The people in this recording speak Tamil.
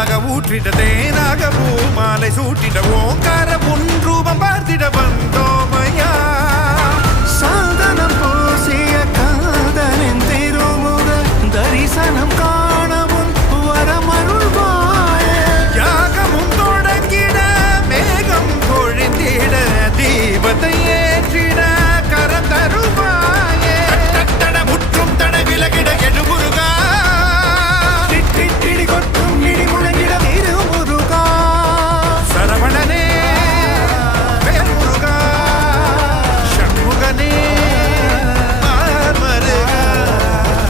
தேனாக ஊற்றிட தேனாக பூ மாலை சூட்டிட ஓங்கார உன் ரூபம் பார்த்திட வந்தோம்